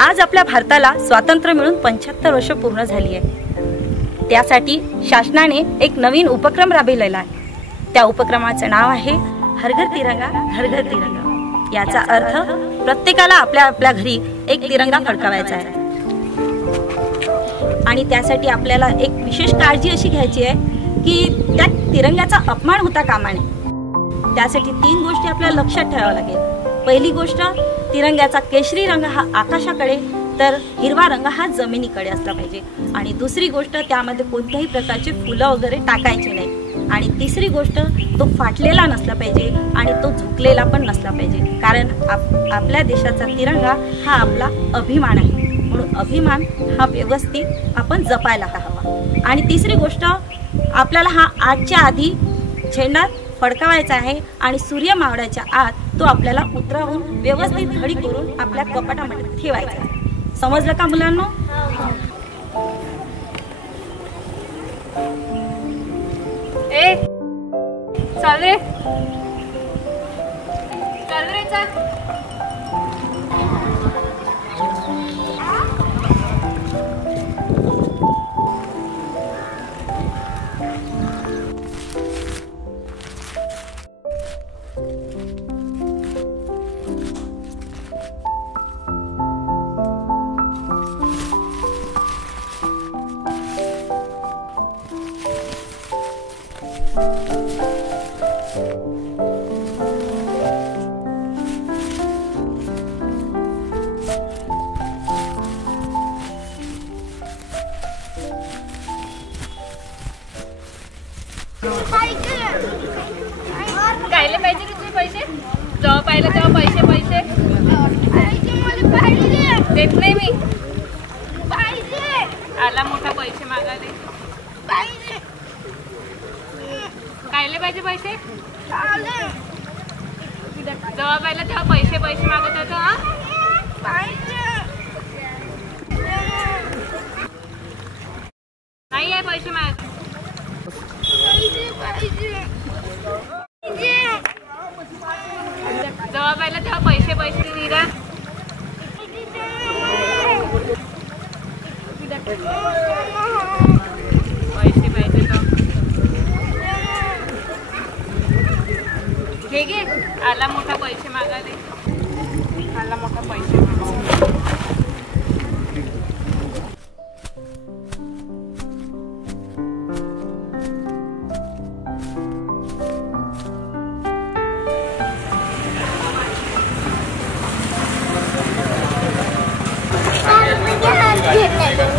आज आपल्या भारताला स्वातंत्र्य मिळून 75 वर्ष पूर्ण झाली आहे। त्यासाठी शासनाने एक नवीन उपक्रम राबविलेला आहे। त्या उपक्रमाचे नाव आहे हर घर तिरंगा घर घर तिरंगा। याचा अर्थ प्रत्येकाला आपल्या आपल्या घरी एक तिरंगा फडकावायचा आहे आणि त्यासाठी आपल्याला एक विशेष काळजी अशी घ्यायची आहे की त्या तिरंग्याचा अपमान होता कामा नये। त्यासाठी 3 गोष्टी आपल्याला लक्षात ठेवाव्या लागेल। पहिली गोष्ट, तिरंग्याचा केशरी रंग हा आकाशाकडे तर हिरवा रंग हा जमिनीकडे असला पाहिजे। आणि दुसरी गोष्ट, त्यामध्ये कोणत्याही प्रकारचे फुलं वगैरे टाकायचे नाही। आणि तिसरी गोष्ट, तो फाटलेला नसला पाहिजे आणि तो झुकलेला पण नसला पाहिजे, कारण आपल्या देशाचा तिरंगा हा आपला अभिमान आहे। म्हणून अभिमान हा व्यवस्थित आपण जपायला हवा। आणि तिसरी गोष्ट, आपल्याला हा आजच्या आधी झेंडा फडकावायचा आहे आणि सूर्य मावळाच्या आत तो आपल्याला उतरवून व्यवस्थित घडी करून आपल्या कपाटामध्ये ठेवायचा आहे। समजलं का मुलांनो? ए चल रे, चल रे चल। कायले पाहिजे तुझे पैसे? जेव्हा पाहिलं तेव्हा पैसे पैसे देत नाही मी। आला मोठा पैसे मागायले। कायले पाहिजे पैसे? जेव्हा पाहिलं तेव्हा पैसे पैसे मागत होतो। नाही आहे पैसे मागत। जेव्हा पाहिलं तेव्हा पैसे पैसे निरा। पैसे पाहिजे तो घे घे। आला मोठा पैसे मागायले। आला मोठा पैसे मागायले।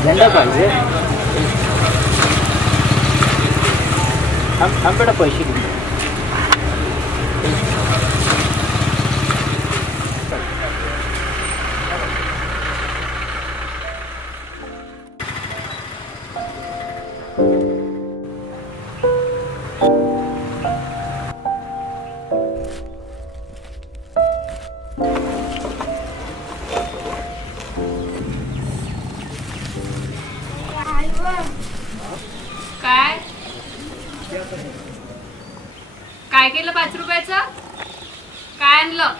झेंडा पाहिजे। हम बेटा पैसे देऊ। काय केलं 5 रुपयाचं? काय आणलं?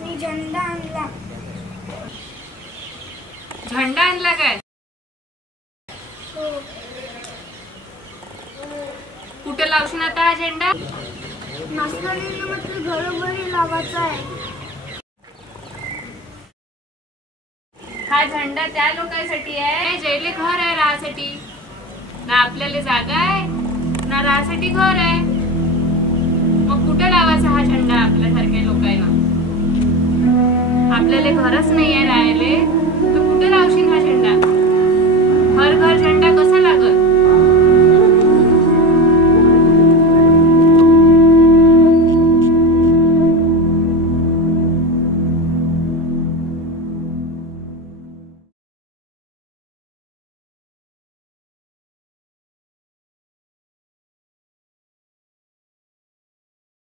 मी झेंडा आणला. झेंडा आणला काय? कुठे लावशील आता हा झेंडा? नाचताना म्हटलं घरोघरी लावायचा आहे. हा झेंडा त्या लोकांसाठी आहे ज्याले घर आहे राहण्यासाठी. ना आपल्याला जागा आहे ना राहण्यासाठी घर आहे. मग कुठे लावायचा हा झेंडा आपल्यासारख्या लोकांना? आपल्याला घरच नाही आहे राहायला